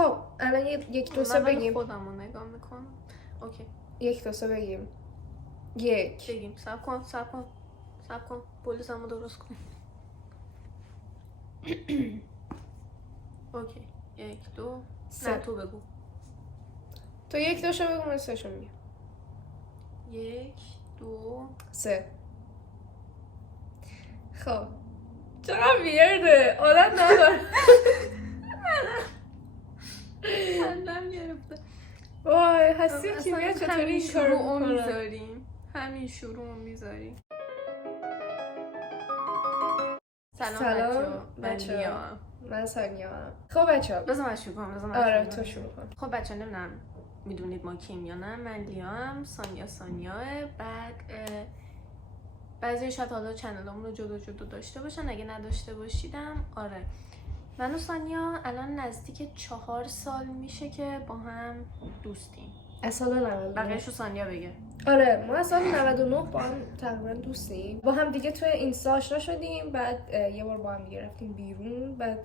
خب الان یک دو سه بگیم. خودم رو نگاه میکنم. اوکی. یک دو سه بگیم. یک بگیم. صبر کن پولیسمو درست کن. اوکی. یک دو سه. نه تو بگو. تو یک دو شو بگو من سه شو میگم. یک دو سه. خب چرا ویرده آدم نداره. خندم گرفته. وای هستی کیمیا چطوری این کارو میکنه؟ همین شروع میذاریم. سلام بچه ها. من سانیا هم. خب بچه ها بذار من شروع کنم. آره تو شروع کن. خب بچه ها نمیدونم میدونید ما کیم یا نه. من لیام، سانیاه. بعد بعضی شاید حالا چنلامون رو جدا داشته باشن، اگه نداشته باشیدم آره من و سانیا الان نزدیک 4 سال میشه که با هم دوستیم. از سال 99 بقیه‌شو سانیا بگه. آره ما از سال 99 با هم تقریبا دوستیم. با هم دیگه توی اینستا آشنا شدیم، بعد یه بار با هم دیگه رفتیم بیرون، بعد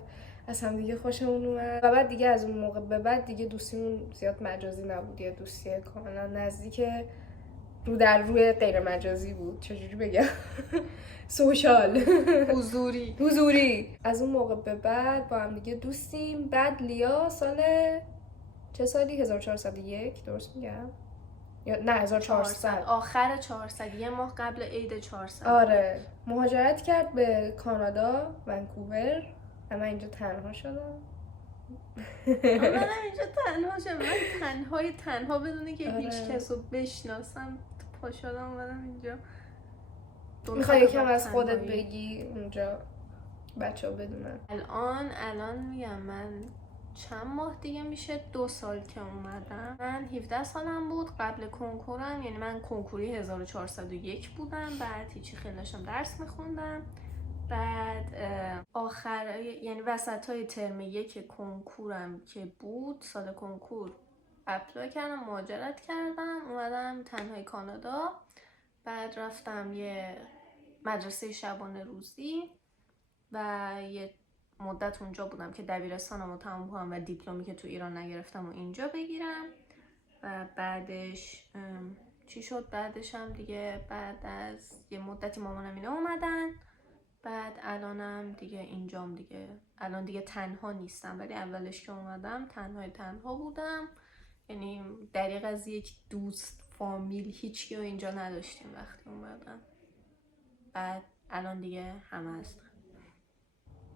از هم دیگه خوشمون اومد و بعد دیگه از اون موقع به بعد دیگه دوستیمون زیاد مجازی نبود، یه دوستی کاملا نزدیک رو در روی غیر مجازی بود. چجوری بگم؟ سوشال حضوری. از اون موقع به بعد با هم دیگه دوستیم. بعد لیا سال چه سالی؟ 1401 درست میگم؟ یا نه 1400 آخر 400 یه ماه قبل عید 400 آره مهاجرت کرد به کانادا ونکوور و من اینجا تنها شدم. منم اینجا تنها شدم. من تنها بدونه که آره. هیچ کس رو بشناسم پا شدم اومدم اینجا. میخوای یکم از خودت بگی اونجا بچه ها بدونن؟ الان میگم من چند ماه دیگه میشه 2 سال که اومدم. من 17 سالم بود قبل کنکورم، یعنی من کنکوری 1401 بودم. بعد هیچی خیلی داشتم درس میخوندم. بعد آخر یعنی وسط های ترم 1 کنکورم که بود، سال کنکور اپلای کردم، مهاجرت کردم، اومدم تنهای کانادا. بعد رفتم یه مدرسه شبانه روزی و یه مدت اونجا بودم که دبیرستانم رو تموم کنم و دیپلمی که تو ایران نگرفتم و اینجا بگیرم. و بعدش چی شد؟ بعدش هم دیگه بعد از یه مدتی مامانم اینا اومدن. بعد الانم دیگه اینجام دیگه. الان دیگه تنها نیستم، ولی اولش که اومدم تنها بودم. یعنی دریغ از یک دوست فامیل هیچکی رو اینجا نداشتیم وقتی اومدم. بعد الان دیگه همه هستن.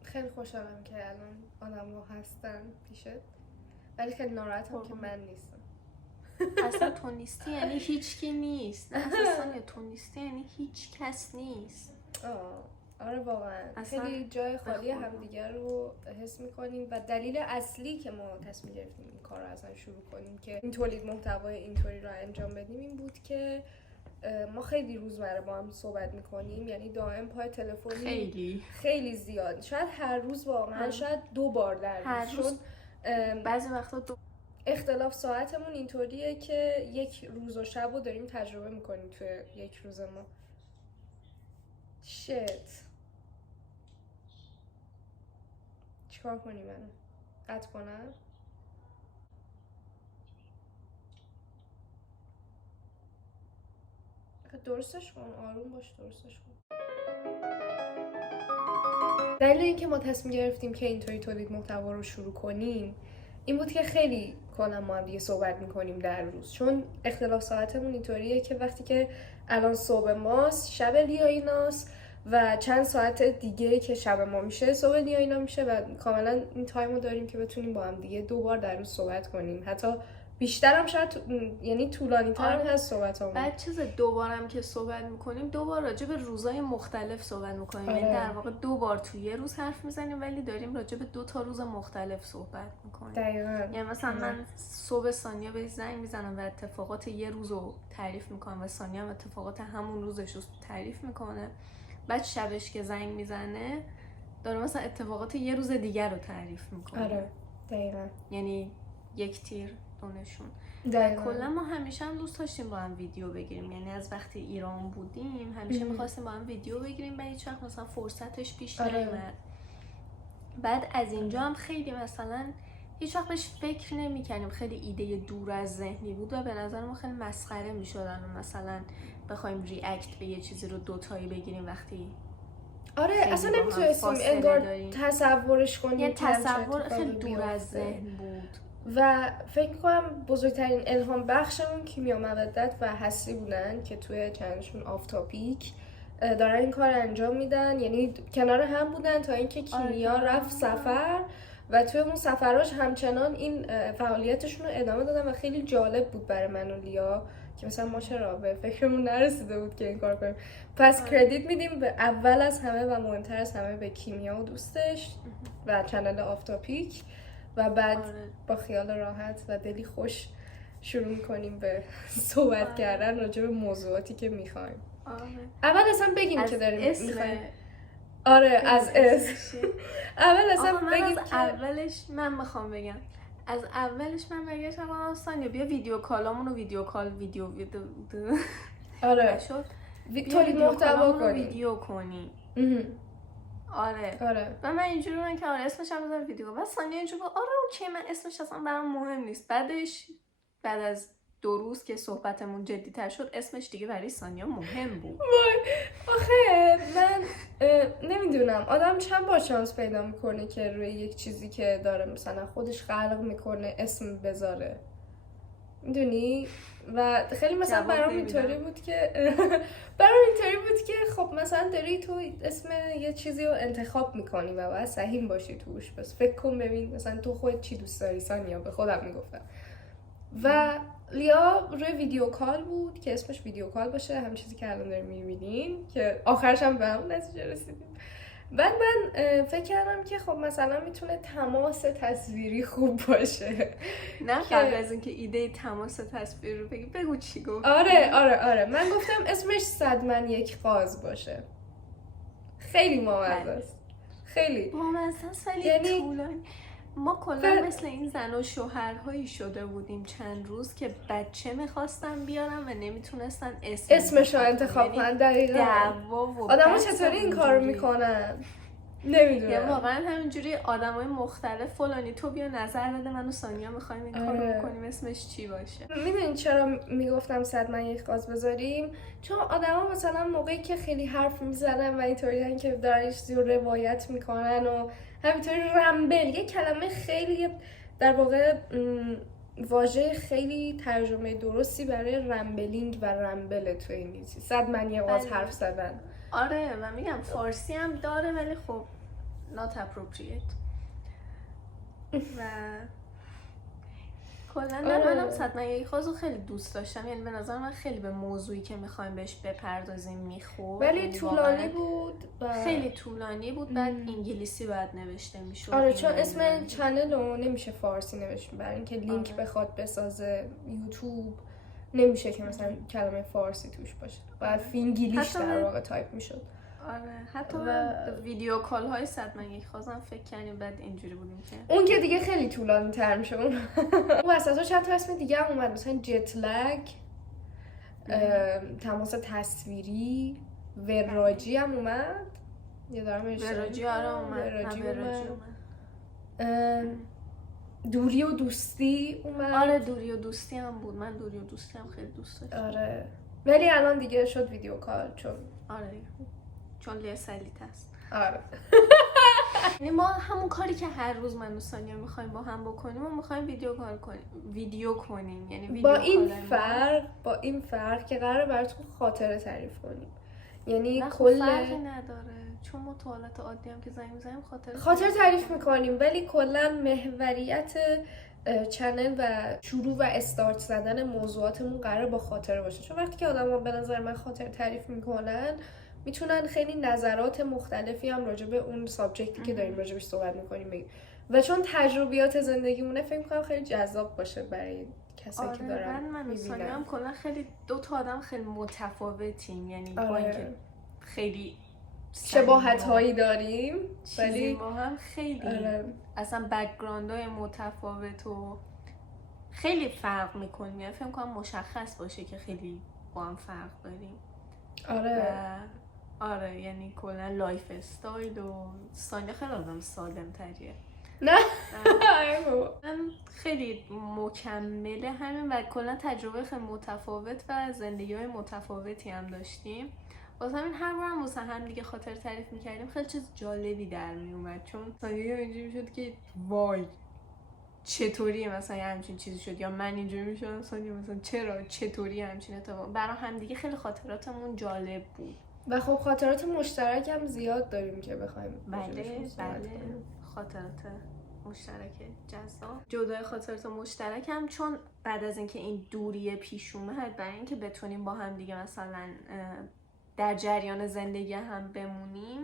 خیلی خوشحالم که الان آدم ها هستن پیشت، ولی خیلی ناراحتم که من نیستم. اصلا تو نیستی یعنی هیچکی نیست. نه اصلا تو نیستی یعنی هیچ کس نیست. آره واقعا خیلی جای خالی همدیگر رو حس میکنیم و دلیل اصلی که ما تصمیم گرفتیم این کار رو اصلا شروع کنیم که این تولید محتوای اینطوری رو انجام بدیم این بود که ما خیلی روزمره با هم صحبت میکنیم، یعنی دائم پای تلفنی خیلی زیاد، شاید هر روز واقعا شاید 2 بار در روز، چون بعضی وقتا اختلاف ساعتمون اینطوریه که یک روز و شب رو داریم تجربه میکنیم توی یک روز ما. چیکار کنی منو؟ قطع کنم؟ درستش کن، آروم باش، درستش کن. دلیل اینکه ما تصمیم گرفتیم که اینطوری تولید محتوا رو شروع کنیم این بود که خیلی کلا ما هم دیگه صحبت میکنیم در روز، چون اختلاف ساعتمون اینطوریه که وقتی که الان صبح ماست شب لیا ایناست و چند ساعت دیگه که شب ما میشه صبح لیا اینا میشه و کاملا این تایم رو داریم که بتونیم با هم دیگه 2 بار در روز صحبت کنیم، حتی بیشترم شاید یعنی طولانی تر هم هست صحبتامون. بعد چیز 2 بارم که صحبت میکنیم 2 بار راجع به روزهای مختلف صحبت میکنیم. یعنی در واقع 2 بار تو یه روز حرف میزنیم ولی داریم راجع به 2 تا روز مختلف صحبت میکنیم. دقیقاً. یعنی مثلا من صبح سانیا بهش زنگ میزنم و اتفاقات یه روز رو تعریف میکنم و سانیا هم اتفاقات همون روزش رو تعریف میکنه. بعد شبش که زنگ میزنه داره مثلا اتفاقات یه روز دیگر رو تعریف میکنه. آره دقیقاً. یعنی یک تیر دونشون. کلا ما همیشه هم دوست داشتیم با هم ویدیو بگیریم، یعنی از وقتی ایران بودیم همیشه میخواستیم با هم ویدیو بگیریم و هیچ وقت مثلا فرصتش پیش نیومد. بعد از اینجا هم خیلی مثلا هیچ وقت بهش فکر نمی‌کردیم، خیلی ایده دور از ذهنی بود و به نظر ما خیلی مسخره می‌شدن مثلا بخوایم ریاکت به یه چیزی رو دوتایی بگیریم وقتی آره خیلی اصلا با هم نمیتونستیم فاصله انگار داریم. تصورش کنیم یه که همچین تصور اتفاقی خیلی دور از بیفته. ذهن بود و فکر کنم بزرگترین الهام بخشمون کیمیا مودت و هستی بودن که توی چنلشون آف تاپیک دارن این کار انجام میدن، یعنی کنار هم بودن تا اینکه کیمیا رفت سفر و توی اون سفراش همچنان این فعالیتشون رو ادامه دادن و خیلی جالب بود برای من و لیا که مثلا ما چرا به فکرمون نرسیده بود که این کار کنیم. پس کردیت میدیم به اول از همه و مهمتر از همه به کیمیا و دوستش و چنل آف تاپیک و بعد با خیال راحت و دلی خوش شروع میکنیم به صحبت کردن راجع به موضوعاتی که میخوایم. اول اصلا بگیم که داریم میخوایم. آره از اسم. اول اصلا بگیم از اولش من میخوام بگم. از اولش من بگم سانیا بیا ویدیو کالامون رو ویدیو آره شد تولید محتوا کنیم، ویدیو کنی. آره و من اینجوری من که آره اسمش هم بذارم ویدیو و سانیا اینجوری آره اوکی من اسمش اصلا برام مهم نیست. بعد از 2 روز که صحبتمون جدی‌تر شد اسمش دیگه برای سانیا مهم بود. آخه من نمیدونم آدم چند بار شانس پیدا میکنه که روی یک چیزی که داره مثلا خودش خلق میکنه اسم بذاره، میدونی؟ و خیلی مثلا برام اینطوری بود که خب مثلا داری تو اسم یه چیزی رو انتخاب میکنی و باید سهیم باشی توش، بس فکر کن ببین مثلا تو خودت چی دوست داری. سانیا به خودم میگفتم و لیا روی ویدیو کال بود که اسمش ویدیو کال باشه، همین چیزی که الان داریم میبینین که آخرش هم به همون نتیجه رسیدیم. بعد من فکر کردم که خب مثلا میتونه تماس تصویری خوب باشه. نه قبل از اینکه ایده تماس تصویری رو بگو چی گفت؟ آره من گفتم اسمش 100 من یک قاز باشه. خیلی بامزه است. خیلی بامزه است ولی طولانی. ما کلا مثل این زن و شوهرهایی شده بودیم چند روز که بچه میخواستن بیارن و نمیتونستن اسمش رو انتخاب کنن. دقیقاً آدم ها چطوری این کار میکنن نمیدونم. یا واقعا همینجوری آدمای مختلف فلانی تو بیا نظر بده من و سانیا میخوایم این کارو بکنیم اسمش چی باشه. میدونین چرا میگفتم 100 من یک قاز بذاریم؟ چون آدما مثلا موقعی که خیلی حرف میزنن و اینطوریان که دارن یه چیزی رو روایت میکنن و همینطوری رمبل، یه کلمه خیلی در واقع واژه خیلی ترجمه درستی برای رمبلینگ و رمبل تو انگلیسی. 100 من یک قاز حرف زدن. آره من میگم فارسی هم داره ولی خب not appropriate. و کلا منم 100 من یک قاز رو خیلی دوست داشتم، یعنی به نظر من خیلی به موضوعی که میخوایم بهش بپردازیم میخورد. ولی طولانی بود خیلی طولانی بود. بعد انگلیسی باید نوشته میشد. آره چون اسم چنل رو نمیشه فارسی نوشت، برای اینکه لینک بخواد بسازه یوتیوب نمیشه که مثلا کلمه فارسی توش باشه، باید فینگلیش در واقع تایپ میشد. آره حتی ویدیو کال های 100 من یک قازم فکر کردیم بعد اینجوری بودیم که اون که دیگه خیلی طولانی تر میشه. اون وسطا چند تا اسم دیگه هم اومد، مثلا جت لگ، تماس تصویری، وراجی هم اومد. یه دارم وراجی اومد. دوری و دوستی اومد. آره دوری و دوستی هم بود. من دوری و دوستی هم خیلی دوست داشتم. آره ولی الان دیگه شد ویدیو کال چون لیا سلیت است. آره یعنی ما همون کاری که هر روز من و سانیا میخوایم با هم بکنیم و میخوایم ویدیو کنیم یعنی ویدیو با این فرق که قراره براتون خاطره تعریف کنیم، یعنی کل فرقی نداره چون ما تو حالت عادی هم که زنگ میزنیم خاطره تعریف میکنیم، ولی کلا محوریت چنل و شروع و استارت زدن موضوعاتمون قراره با خاطره باشه. چون وقتی که آدم‌ها به نظر من خاطره تعریف میکنن میتونن خیلی نظرات مختلفی هم راجع به اون سابجکتی که داریم راجعش صحبت میکنیم بگیم و چون تجربیات زندگیمونه فکر میکنم خیلی جذاب باشه برای کسایی که دارن میبینن. من کلا خیلی 2 تا آدم خیلی متفاوتیم، یعنی با اینکه خیلی شباهت هایی داریم ولی ما هم خیلی اصلا بک‌گراندهای متفاوت و خیلی فرق میکنیم. یعنی فکر میکنم مشخص باشه که خیلی با هم فرق داریم. آره یعنی کلا لایف استایل و سانیا خیلی آدم سالم تریه. نه من خیلی مکمل همین و کلا تجربه خیلی متفاوت و زندگی‌های متفاوتی هم داشتیم. واسه همین هر بارم واسه هم دیگه خاطر تعریف می‌کردیم خیلی چیز جالبی در میومد، چون سانیا اینجوری میشد که وای چطوری مثلا یه همچین چیزی شد، یا من اینجوری میشدم سانیا مثلا چرا چطوری همچین اتفاق. برای هم دیگه خیلی خاطراتمون جالب بود و خب خاطرات مشترک هم زیاد داریم که بخوایم بله خاطرات مشترک جذاب. جدای خاطرات مشترک هم چون بعد از اینکه این دوری پیش اومد، برای اینکه بتونیم با هم دیگه مثلا در جریان زندگی هم بمونیم،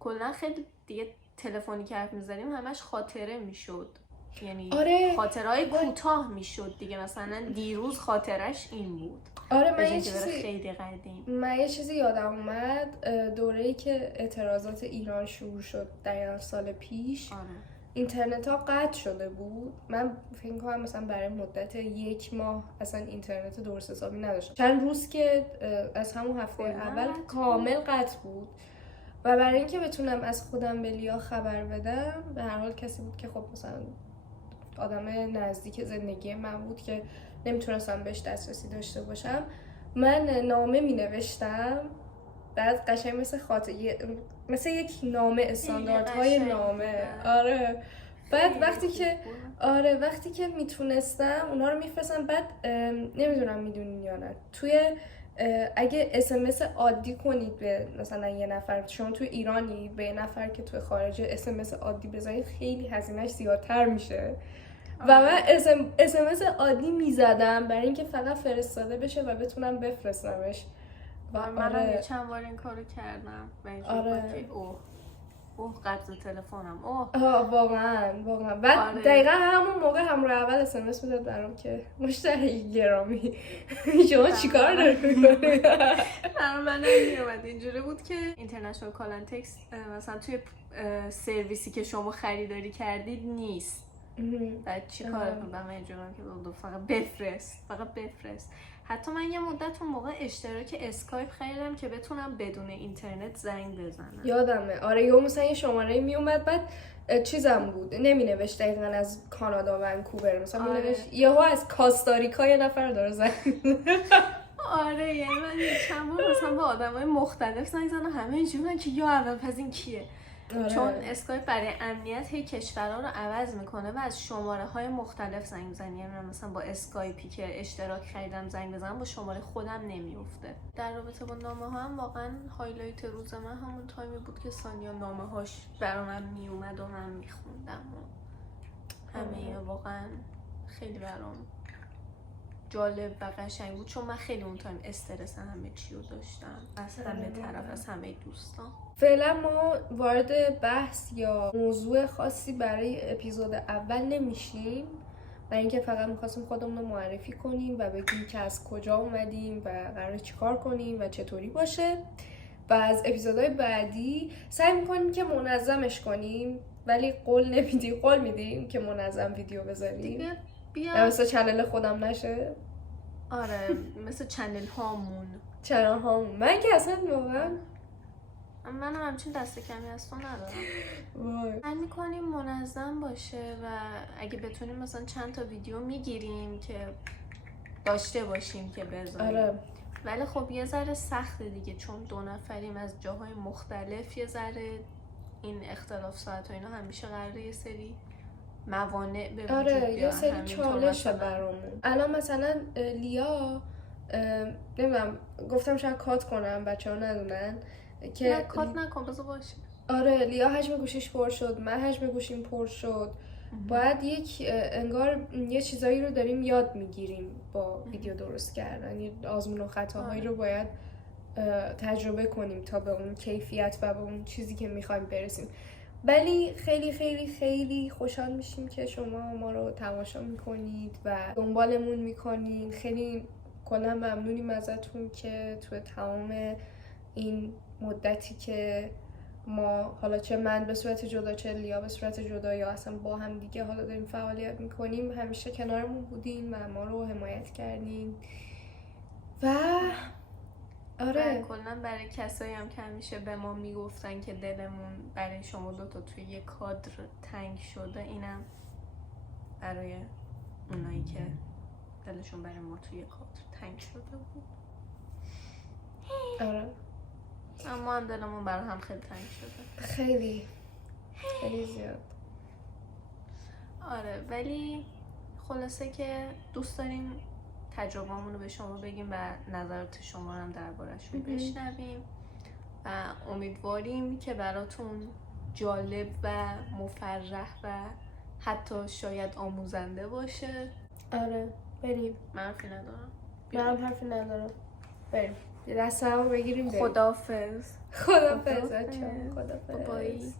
کلا خیلی دیگه تلفنی که حرف می‌زدیم همش خاطره میشد، یعنی آره. خاطرهای کوتاه میشد دیگه. مثلا دیروز خاطرش این بود. آره من یه چیزی یادم اومد، دوره‌ای که اعتراضات ایران شروع شد دقیقاً سال پیش. آره. اینترنت ها قطع شده بود. من فکر کنم مثلا برای مدت 1 ماه اصلا اینترنت درست حسابی نداشتم. چند روز که از همون هفته اول کامل قطع بود و برای اینکه بتونم از خودم به لیا خبر بدم، به هر حال کسی بود که خب مثلا آدم نزدیک زندگی من بود که نمیتونستم بهش دسترسی داشته باشم، من نامه می نوشتم، بعد قشنگ مثل یک نامه، استانداردهای نامه. آره. بعد وقتی که میتونستم اونا رو میفرستم. بعد نمیدونم میدونین یا نه، توی اگه SMS عادی کنید به مثلا یه نفر، شما توی ایرانی به یه نفر که توی خارج SMS عادی بزنید خیلی هزینه‌اش زیادتر میشه. و من SMS عادی میزدم برای اینکه فقط فرستاده بشه و بتونم بفرستمش. من چند بار این کارو کردم. آره. قطع تلفنم. واقعا. بعد دقیقا همون موقع همراه اول SMS میداد برام که مشتری گرامی شما چیکار داری میکنی؟ برام من نمیومد. اینجوری بود که اینترنشنال کال اند تکست مثلا توی سرویسی که شما خریداری کردید نیست. بعد چیکار کنم؟ من اینجوری که فقط بفرست. حتی من یه مدت اون موقع اشتراک اسکایپ خریدم که بتونم بدون اینترنت زنگ بزنم. یادمه. آره یه مثلا یه شماره میومد، بعد چیزم بود نمینوشت دقیقاً از کانادا و ونکوور، مثلا مینوشت یهو از کاستاریکا یه نفر داره زنگ. آره یعنی من چند بار مثلا با آدمای مختلف زنگ زدم، همه اینجوریه که یا اول پس این کیه. چون اسکایپ برای امنیت هی کشورها رو عوض میکنه و از شماره های مختلف زنگ میزنی. یعنی من مثلا با اسکایپی که اشتراک خریدم زنگ بزنم با شماره خودم نمیفته. در رابطه با نامه ها هم واقعا هایلایت روز من همون تایمی بود که سانیا نامه هاش برا من میومد و من میخوندم و همه واقعا خیلی برام جالب و قشنگ بود، چون من خیلی اون تایم استرس همه چی رو داشتم از همه طرف، از همه دوستان. فعلا ما وارد بحث یا موضوع خاصی برای اپیزود اول نمیشیم، برای اینکه فقط میخواستیم خودمون رو معرفی کنیم و بگیم که از کجا اومدیم و قراره چیکار کنیم و چطوری باشه. و از اپیزودهای بعدی سعی میکنیم که منظمش کنیم، ولی قول میدیم که منظم ویدیو بذاریم دیگه. بیا مثل چنل خودم نشه. آره مثل چنل هامون. من که اصلا واقعا من همچین دست کمی از تو ندارم. سعی میکنیم منظم باشه و اگه بتونیم مثلا چند تا ویدیو میگیریم که داشته باشیم که بذاریم. آره. ولی خب یه ذره سخته دیگه، چون 2 نفریم از جاهای مختلف، یه ذره این اختلاف ساعت و اینا همیشه قراره یه سری موانع به وجود بیان. آره یه سری چالشه برامون. الان مثلا لیا نمیدونم، گفتم شاید کات کنم بچه ها ندونن که نه کات نکن بذار باشه. آره لیا حجم گوشیش پر شد، من حجم گوشیم پر شد. باید انگار یه چیزایی رو داریم یاد میگیریم با ویدیو درست کردن، یه آزمون و خطاهایی رو باید تجربه کنیم تا به اون کیفیت و به اون چیزی که میخوایم برسیم. ولی خیلی خیلی خیلی خوشحال میشیم که شما ما رو تماشا میکنید و دنبالمون میکنید. خیلی کلا ممنونیم ازتون که توی تمام این مدتی که ما، حالا چه من به صورت جدا چه لیا به صورت جدا یا اصلا با هم دیگه حالا داریم فعالیت میکنیم، همیشه کنارمون بودین و ما رو حمایت کردین. و آره کلا برای کسایی هم که همیشه به ما میگفتن که دلمون برای شما دوتا توی یه کادر تنگ شده، اینم برای اونایی که دلشون برای ما توی یه کادر تنگ شده بود. آره اما هم دلمون برای هم خیلی تنگ شده. خیلی خیلی زیاد. آره ولی خلاصه که دوست داریم تجربه‌مون رو به شما بگیم و نظرات شما رو هم درباره‌شون بشنویم و امیدواریم که براتون جالب و مفرح و حتی شاید آموزنده باشه. آره بریم. من حرفی ندارم. منم حرفی ندارم. بریم دست هم بگیریم بریم. خداحافظ. خدافظ. خدافظ. بای.